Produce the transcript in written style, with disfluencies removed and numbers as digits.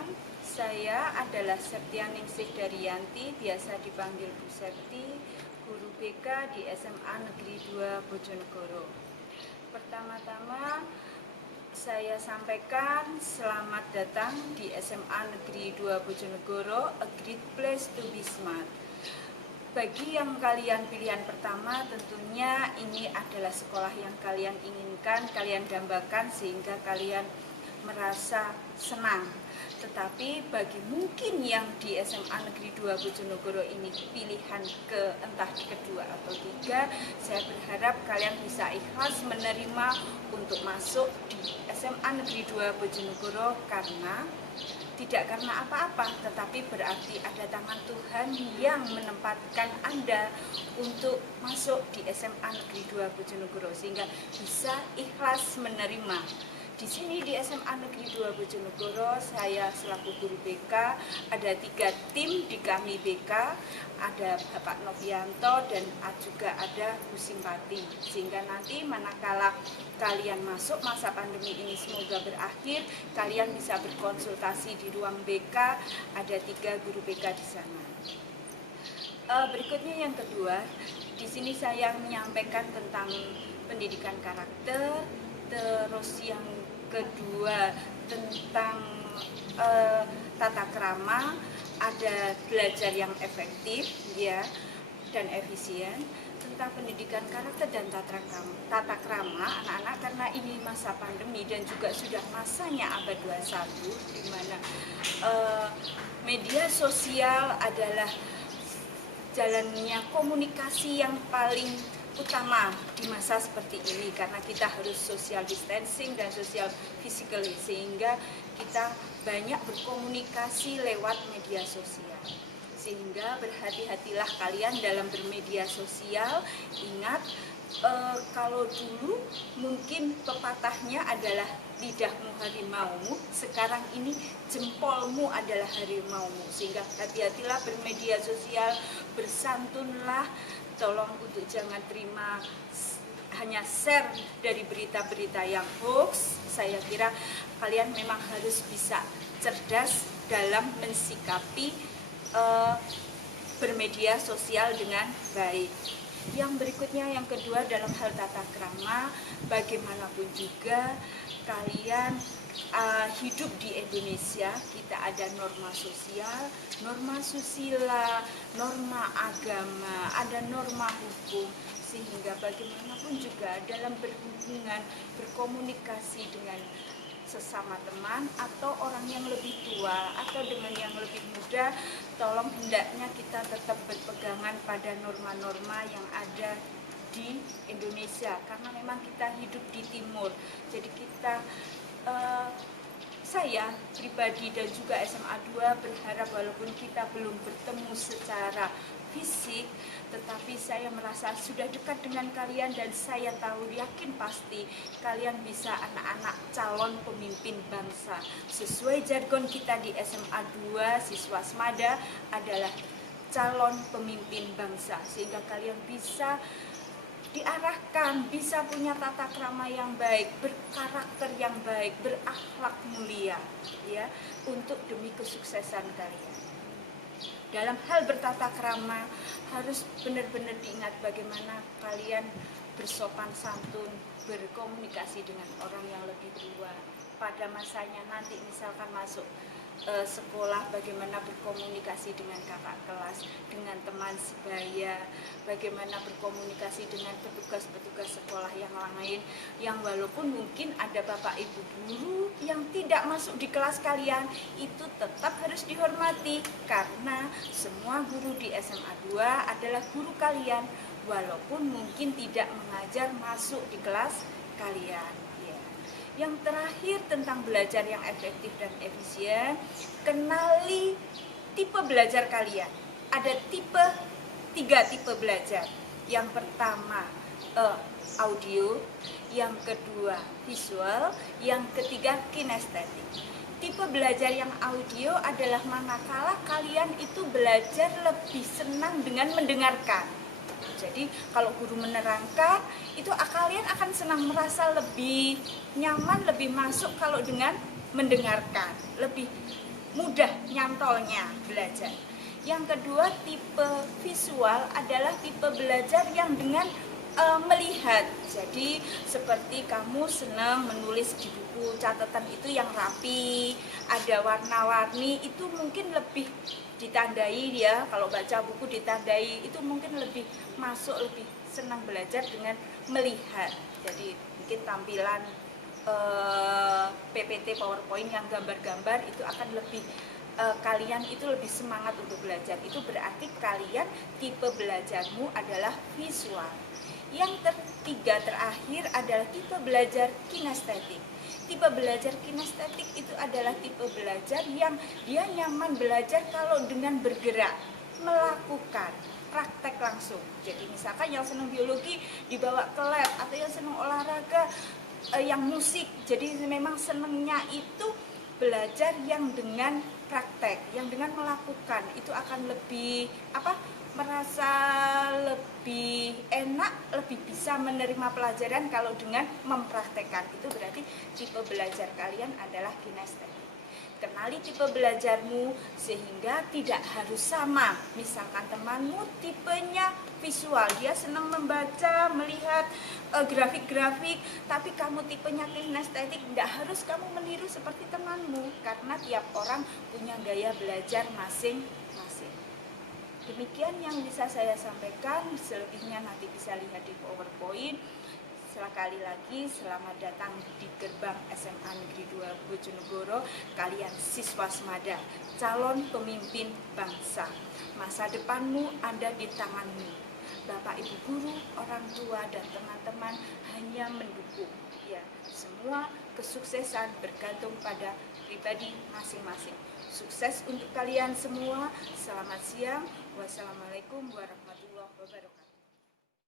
Perkenalkan, saya adalah Septianingsih Daryanti, biasa dipanggil Bu Septi, guru BK di SMA Negeri 2 Bojonegoro. Pertama-tama, saya sampaikan selamat datang di SMA Negeri 2 Bojonegoro, a great place to be smart. Bagi yang kalian pilihan pertama, tentunya ini adalah sekolah yang kalian inginkan, kalian dambakan sehingga kalian merasa senang. Tetapi bagi mungkin yang di SMA Negeri 2 Bojonegoro ini pilihan ke entah kedua atau tiga, saya berharap kalian bisa ikhlas menerima untuk masuk di SMA Negeri 2 Bojonegoro tidak karena apa-apa, tetapi berarti ada tangan Tuhan yang menempatkan Anda untuk masuk di SMA Negeri 2 Bojonegoro sehingga bisa ikhlas menerima. Di sini di SMA Negeri 2 Bojonegoro, saya selaku guru BK, ada 3 tim di kami BK, ada Bapak Novianto dan juga ada Bu Simpati. Sehingga nanti manakala kalian masuk masa pandemi ini semoga berakhir, kalian bisa berkonsultasi di ruang BK, ada 3 guru BK di sana. Berikutnya yang kedua, di sini saya menyampaikan tentang pendidikan karakter, terus yang kedua tentang tata krama, ada belajar yang efektif ya dan efisien, tentang pendidikan karakter dan tata krama anak-anak karena ini masa pandemi dan juga sudah masanya abad 21 di mana media sosial adalah jalannya komunikasi yang paling utama di masa seperti ini karena kita harus social distancing dan social physically sehingga kita banyak berkomunikasi lewat media sosial. Sehingga berhati-hatilah kalian dalam bermedia sosial. Ingat, kalau dulu mungkin pepatahnya adalah lidahmu harimaumu, sekarang ini jempolmu adalah harimaumu. Sehingga hati-hatilah bermedia sosial, bersantunlah, tolong untuk jangan terima hanya share dari berita-berita yang hoax. Saya kira kalian memang harus bisa cerdas dalam mensikapi bermedia sosial dengan baik. Yang berikutnya, yang kedua dalam hal tata krama, bagaimanapun juga kalian hidup di Indonesia, kita ada norma sosial, norma susila, norma agama, ada norma hukum, sehingga bagaimanapun juga dalam berhubungan, berkomunikasi dengan sesama teman atau orang yang lebih tua atau dengan yang lebih muda, tolong hendaknya kita tetap berpegangan pada norma-norma yang ada di Indonesia karena memang kita hidup di timur. Jadi saya pribadi dan juga SMA 2 berharap walaupun kita belum bertemu secara fisik, tetapi saya merasa sudah dekat dengan kalian dan saya tahu yakin pasti kalian bisa anak-anak calon pemimpin bangsa. Sesuai jargon kita di SMA 2, siswa semada adalah calon pemimpin bangsa sehingga kalian bisa diarahkan, bisa punya tata krama yang baik, berkarakter yang baik, berakhlak mulia ya untuk demi kesuksesan kalian. Dalam hal bertata krama harus benar-benar diingat bagaimana kalian bersopan santun, berkomunikasi dengan orang yang lebih tua. Pada masanya nanti misalkan masuk sekolah, bagaimana berkomunikasi dengan kakak kelas, dengan teman sebaya, bagaimana berkomunikasi dengan petugas-petugas sekolah yang lain, yang walaupun mungkin ada bapak ibu guru yang tidak masuk di kelas kalian, itu tetap harus dihormati karena semua guru di SMA 2 adalah guru kalian, walaupun mungkin tidak mengajar masuk di kelas kalian. Yang terakhir tentang belajar yang efektif dan efisien, kenali tipe belajar kalian. Ada 3 tipe belajar. Yang pertama audio, yang kedua visual, yang ketiga kinestetik. Tipe belajar yang audio adalah manakala kalian itu belajar lebih senang dengan mendengarkan. Jadi kalau guru menerangkan, itu kalian akan senang, merasa lebih nyaman, lebih masuk kalau dengan mendengarkan. Lebih mudah nyantolnya belajar. Yang kedua, tipe visual adalah tipe belajar yang dengan melihat. Jadi seperti kamu senang menulis di buku catatan itu yang rapi, ada warna-warni, itu mungkin lebih ditandai ya. Kalau baca buku ditandai itu mungkin lebih masuk, lebih senang belajar dengan melihat. Jadi mungkin tampilan PPT PowerPoint yang gambar-gambar itu akan lebih kalian itu lebih semangat untuk belajar. Itu berarti kalian tipe belajarmu adalah visual. Yang ketiga terakhir adalah tipe belajar kinestetik. Tipe belajar kinestetik itu adalah tipe belajar yang dia nyaman belajar kalau dengan bergerak, melakukan, praktek langsung. Jadi misalkan yang senang biologi dibawa ke lab, atau yang senang olahraga, yang musik. Jadi memang senangnya itu belajar yang dengan praktek, yang dengan melakukan. Itu akan lebih merasa lebih enak, lebih bisa menerima pelajaran kalau dengan mempraktekkan. Itu berarti tipe belajar kalian adalah kinestetik. Kenali tipe belajarmu sehingga tidak harus sama. Misalkan temanmu tipenya visual, dia senang membaca, melihat grafik-grafik, tapi kamu tipenya kinestetik, tidak harus kamu meniru seperti temanmu, karena tiap orang punya gaya belajar masing-masing. Demikian yang bisa saya sampaikan, selebihnya nanti bisa lihat di PowerPoint. Sekali lagi, selamat datang di gerbang SMA Negeri 2 Bojonegoro. Kalian siswa semada, calon pemimpin bangsa. Masa depanmu ada di tanganmu. Bapak, Ibu guru, orang tua, dan teman-teman hanya mendukung. Ya, semua kesuksesan bergantung pada pribadi masing-masing. Sukses untuk kalian semua. Selamat siang. Wassalamualaikum warahmatullahi wabarakatuh.